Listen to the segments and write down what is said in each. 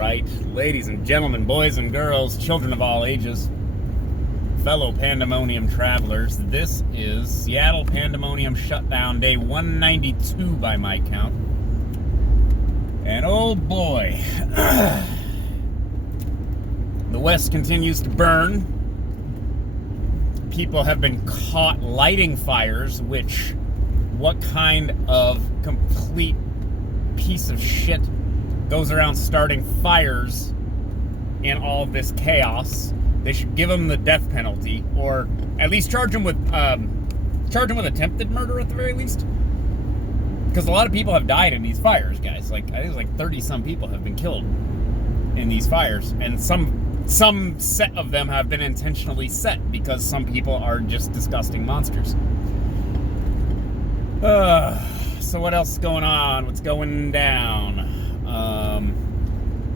right, ladies and gentlemen, boys and girls, children of all ages, fellow Pandemonium travelers, this is Seattle Pandemonium Shutdown, day 192 by my count. And oh boy, the West continues to burn. People have been caught lighting fires, which, what kind of complete piece of shit goes around starting fires in all this chaos? They should give him the death penalty, or at least charge him with attempted murder at the very least. Because a lot of people have died in these fires, guys. Like, I think like 30-some people have been killed in these fires, and some set of them have been intentionally set because some people are just disgusting monsters. So what else is going on? What's going down?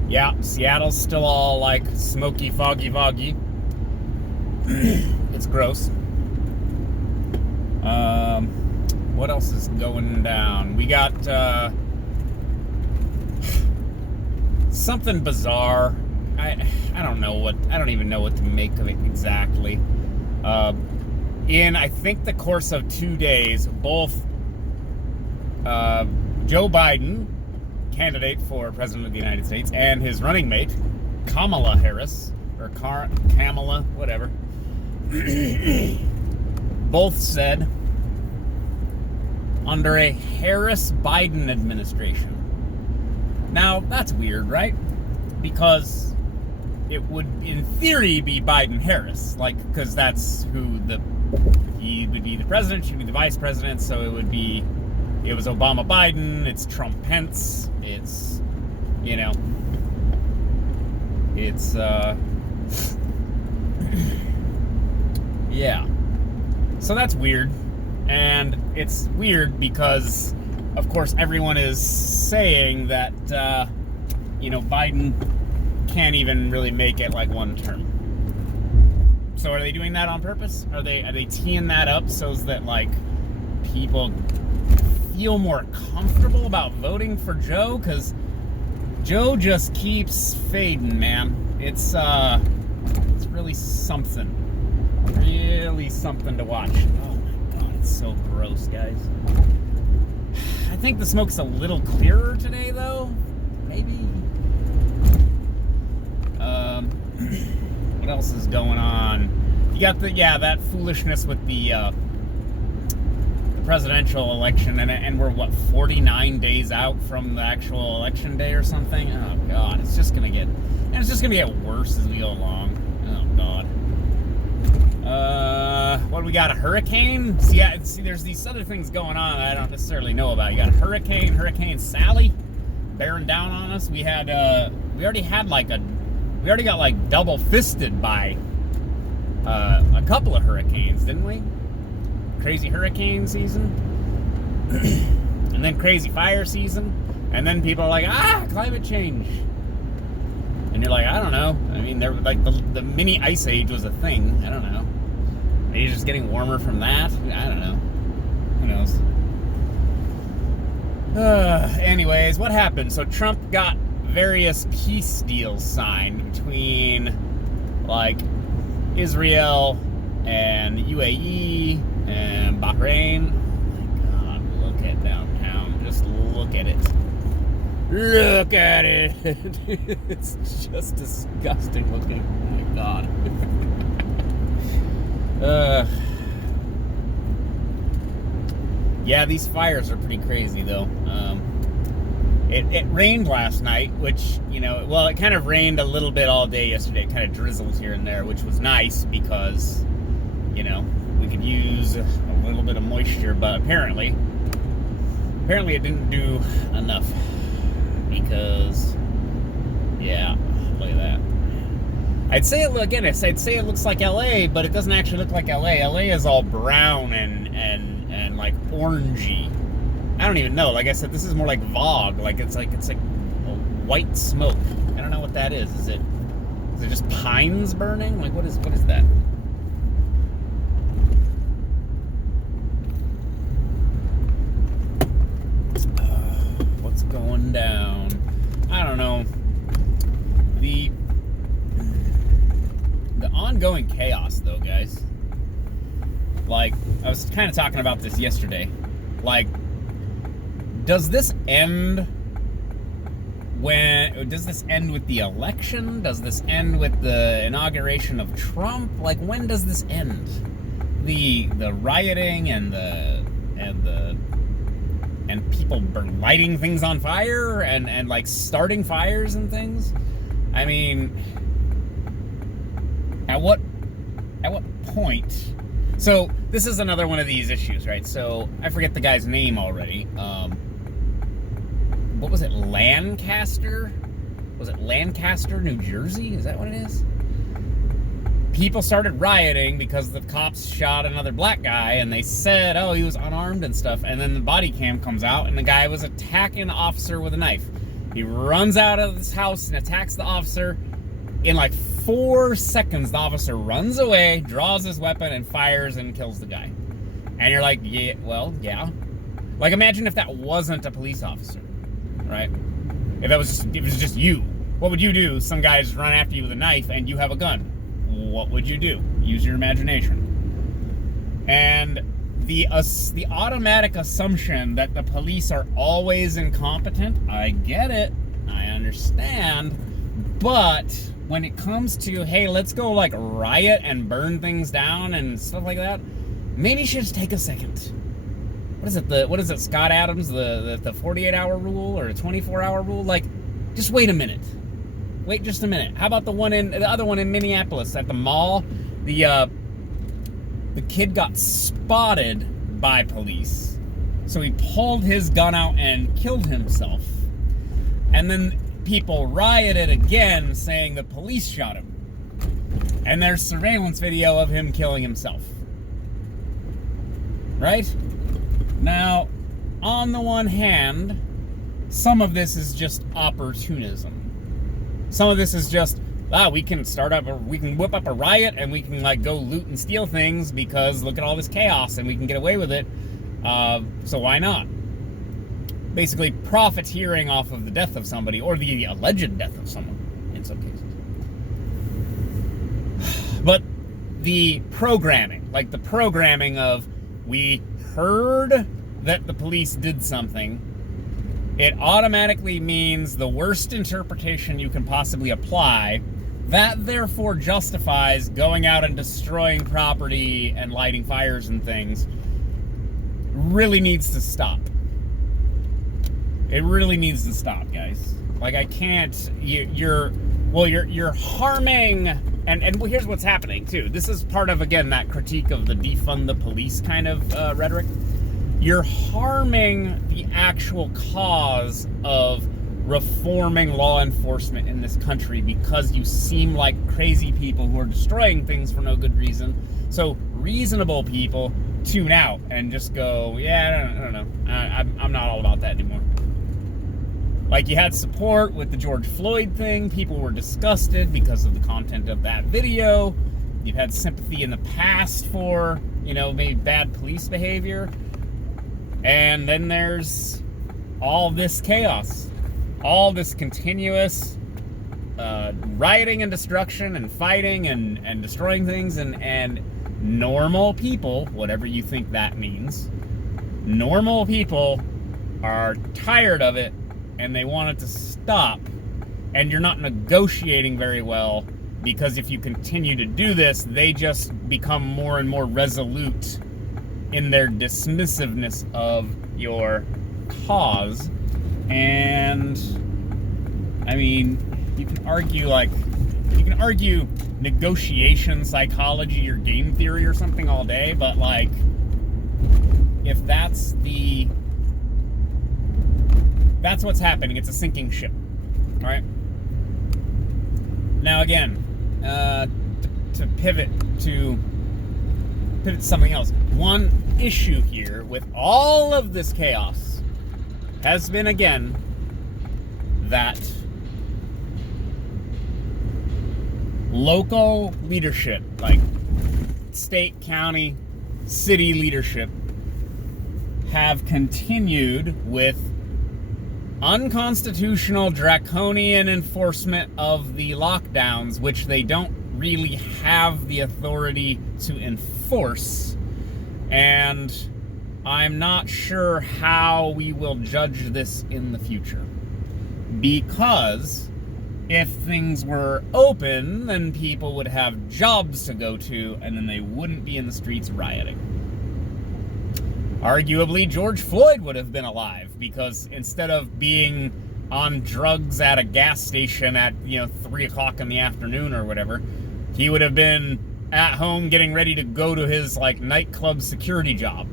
Yeah, Seattle's still all like smoky, foggy. It's gross. What else is going down? We got something bizarre. I don't even know what to make of it exactly. In I think the course of 2 days, both Joe Biden, candidate for president of the United States, and his running mate, Kamala Harris, or Kamala, whatever, both said under a Harris-Biden administration. Now, that's weird, right? Because it would, in theory, be Biden-Harris, like, because that's who he would be the president, she'd be the vice president, so it was Obama-Biden, it's Trump-Pence, it's, yeah. So that's weird. And it's weird because, of course, everyone is saying that, Biden can't even really make it like one term. So are they doing that on purpose? Are they teeing that up so that, like, people feel more comfortable about voting for Joe? Because Joe just keeps fading, man. It's really something. Really something to watch. Oh my god, it's so gross, guys. I think the smoke's a little clearer today, though. Maybe. What else is going on? You got that foolishness with the presidential election, and we're 49 days out from the actual election day or something. Oh god, it's just gonna get worse as we go along. Oh god. What do we got? A hurricane? See, there's these other things going on that I don't necessarily know about. You got a Hurricane Sally bearing down on us. We already got like double fisted by a couple of hurricanes, didn't we? Crazy hurricane season, and then crazy fire season, and then people are like, climate change, and you're like, I don't know. I mean, they're like the mini ice age was a thing. I don't know. Are you just getting warmer from that? I don't know. Who knows? Anyways, what happened? So Trump got various peace deals signed between like Israel and UAE and Bahrain. Oh my god, look at downtown. Just look at it. Look at it. It's just disgusting looking. Oh my god. Yeah, these fires are pretty crazy though. It rained last night, which, it kind of rained a little bit all day yesterday. It kind of drizzled here and there, which was nice because, we could use a little bit of moisture, but apparently it didn't do enough because, yeah, look at that. I'd say it looks like LA, but it doesn't actually look like LA. LA is all brown and like orangey. I don't even know. Like I said, this is more like fog. Like it's like white smoke. I don't know what that is. Is it just pines burning? Like what is that? What's going down? I don't know. The ongoing chaos, though, guys. Like, I was kind of talking about this yesterday. Like, does this end with the election? Does this end with the inauguration of Trump? Like, when does this end? The rioting and people lighting things on fire and like starting fires and things. I mean, at what point? So this is another one of these issues, right? So I forget the guy's name already. What was it? Lancaster? Was it Lancaster, New Jersey? Is that what it is? People started rioting because the cops shot another black guy, and they said, oh, he was unarmed and stuff. And then the body cam comes out, and the guy was attacking an officer with a knife. He runs out of this house and attacks the officer. In like 4 seconds, the officer runs away, draws his weapon, and fires and kills the guy. And you're like, yeah, well, yeah. Like, imagine if that wasn't a police officer, right? If it was just you. What would you do? Some guys run after you with a knife, and you have a gun. What would you do? Use your imagination. And the automatic assumption that the police are always incompetent, I get it, I understand, but when it comes to, hey, let's go like riot and burn things down and stuff like that, maybe you should just take a second. What is it, Scott Adams, the 48-hour rule or a 24-hour rule? Like, just wait a minute. Wait just a minute. How about the other one in Minneapolis at the mall? The kid got spotted by police, so he pulled his gun out and killed himself. And then people rioted again, saying the police shot him. And there's surveillance video of him killing himself. Right? Now, on the one hand, some of this is just opportunism. Some of this is just, we can whip up a riot and we can like go loot and steal things because look at all this chaos and we can get away with it. So why not? Basically profiteering off of the death of somebody or the alleged death of someone in some cases. But the programming of, we heard that the police did something, it automatically means the worst interpretation you can possibly apply. That therefore justifies going out and destroying property and lighting fires and things. Really needs to stop. It really needs to stop, guys. Like, I can't. You're harming. And well, here's what's happening too. This is part of, again, that critique of the defund the police kind of rhetoric. You're harming the actual cause of reforming law enforcement in this country because you seem like crazy people who are destroying things for no good reason. So reasonable people tune out and just go, yeah, I don't know. I'm not all about that anymore. Like, you had support with the George Floyd thing. People were disgusted because of the content of that video. You've had sympathy in the past for, maybe bad police behavior. And then there's all this chaos, all this continuous rioting and destruction and fighting and destroying things, and normal people, whatever you think that means, normal people are tired of it and they want it to stop. And you're not negotiating very well, because if you continue to do this, they just become more and more resolute in their dismissiveness of your cause. And I mean, you can argue negotiation psychology or game theory or something all day, but like, if that's what's happening, it's a sinking ship. All right. Now again, to pivot to something else. One issue here with all of this chaos has been, again, that local leadership, like state, county, city leadership, have continued with unconstitutional, draconian enforcement of the lockdowns, which they don't really have the authority to enforce. And I'm not sure how we will judge this in the future. Because if things were open, then people would have jobs to go to, and then they wouldn't be in the streets rioting. Arguably, George Floyd would have been alive, because instead of being on drugs at a gas station at, 3 o'clock in the afternoon or whatever, he would have been at home getting ready to go to his, nightclub security job.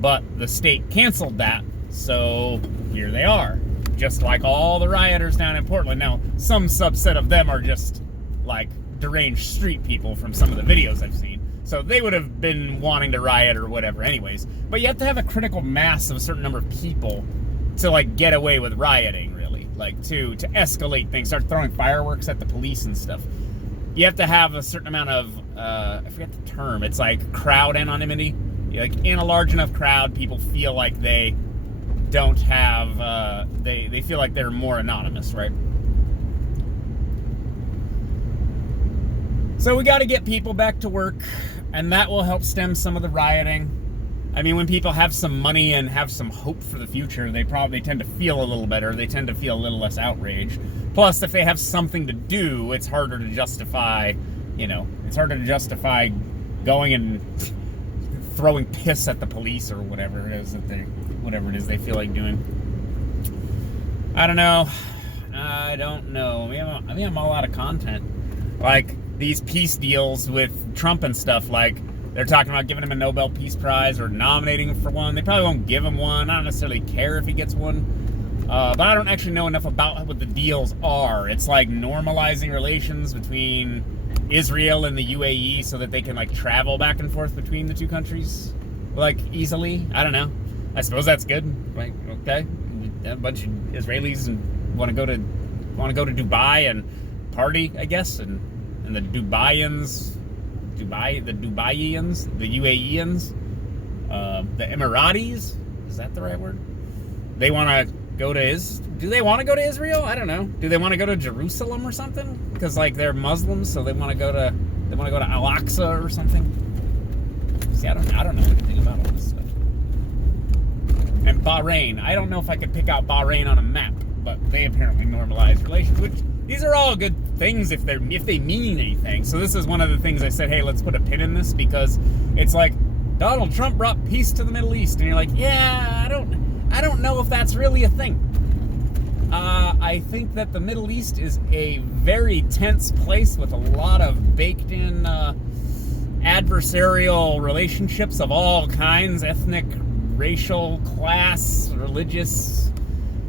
But the state canceled that, so here they are. Just like all the rioters down in Portland. Now, some subset of them are just, deranged street people from some of the videos I've seen. So they would have been wanting to riot or whatever anyways. But you have to have a critical mass of a certain number of people to, get away with rioting, really. To escalate things, start throwing fireworks at the police and stuff. You have to have a certain amount of, I forget the term, it's crowd anonymity. In a large enough crowd, people feel like they don't have, they feel like they're more anonymous, right? So we got to get people back to work, and that will help stem some of the rioting. I mean, when people have some money and have some hope for the future, they tend to feel a little better. They tend to feel a little less outraged. Plus, if they have something to do, it's harder to justify, going and throwing piss at the police or whatever it is they feel like doing. I don't know. We have a lot of content. These peace deals with Trump and stuff, they're talking about giving him a Nobel Peace Prize or nominating him for one. They probably won't give him one. I don't necessarily care if he gets one. But I don't actually know enough about what the deals are. It's normalizing relations between Israel and the UAE so that they can travel back and forth between the two countries easily. I don't know. I suppose that's good. Okay, a bunch of Israelis want to go to Dubai and party, I guess, and the the Dubaians, the UAEans, the Emiratis. Is that the right word? They want to go to Do they want to go to Israel? I don't know. Do they want to go to Jerusalem or something? Because they're Muslims, so they want to go to Al-Aqsa or something. See, I don't know anything about all this stuff. And Bahrain. I don't know if I could pick out Bahrain on a map, but they apparently normalize relations, which these are all good things if they mean anything. So this is one of the things I said, hey, let's put a pin in this, because it's Donald Trump brought peace to the Middle East, and you're yeah, I don't know if that's really a thing. I think that the Middle East is a very tense place with a lot of baked-in adversarial relationships of all kinds, ethnic, racial, class, religious,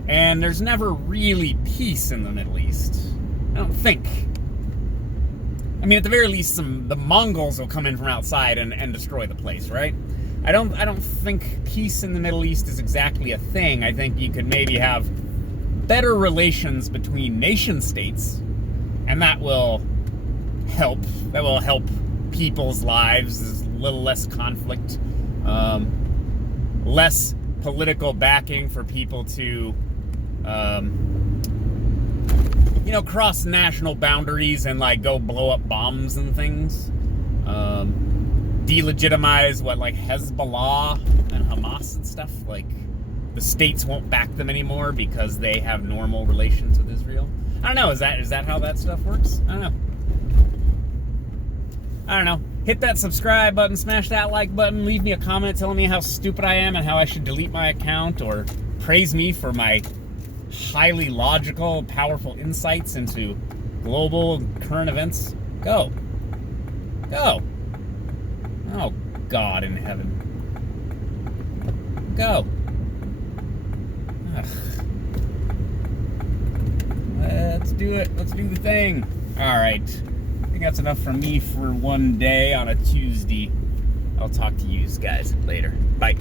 and there's never really peace in the Middle East. I don't think. I mean, at the very least, the Mongols will come in from outside and destroy the place, right? I don't think peace in the Middle East is exactly a thing. I think you could maybe have better relations between nation states, and that will help. That will help people's lives. There's a little less conflict, less political backing for people to, cross national boundaries and go blow up bombs and things. Delegitimize Hezbollah and Hamas and stuff. The states won't back them anymore because they have normal relations with Israel. I don't know. Is that how that stuff works? I don't know. Hit that subscribe button, smash that like button, leave me a comment telling me how stupid I am and how I should delete my account, or praise me for my highly logical, powerful insights into global current events. Go. Oh, God in heaven. Go. Ugh. Let's do it. Let's do the thing. All right. I think that's enough from me for one day on a Tuesday. I'll talk to you guys later. Bye.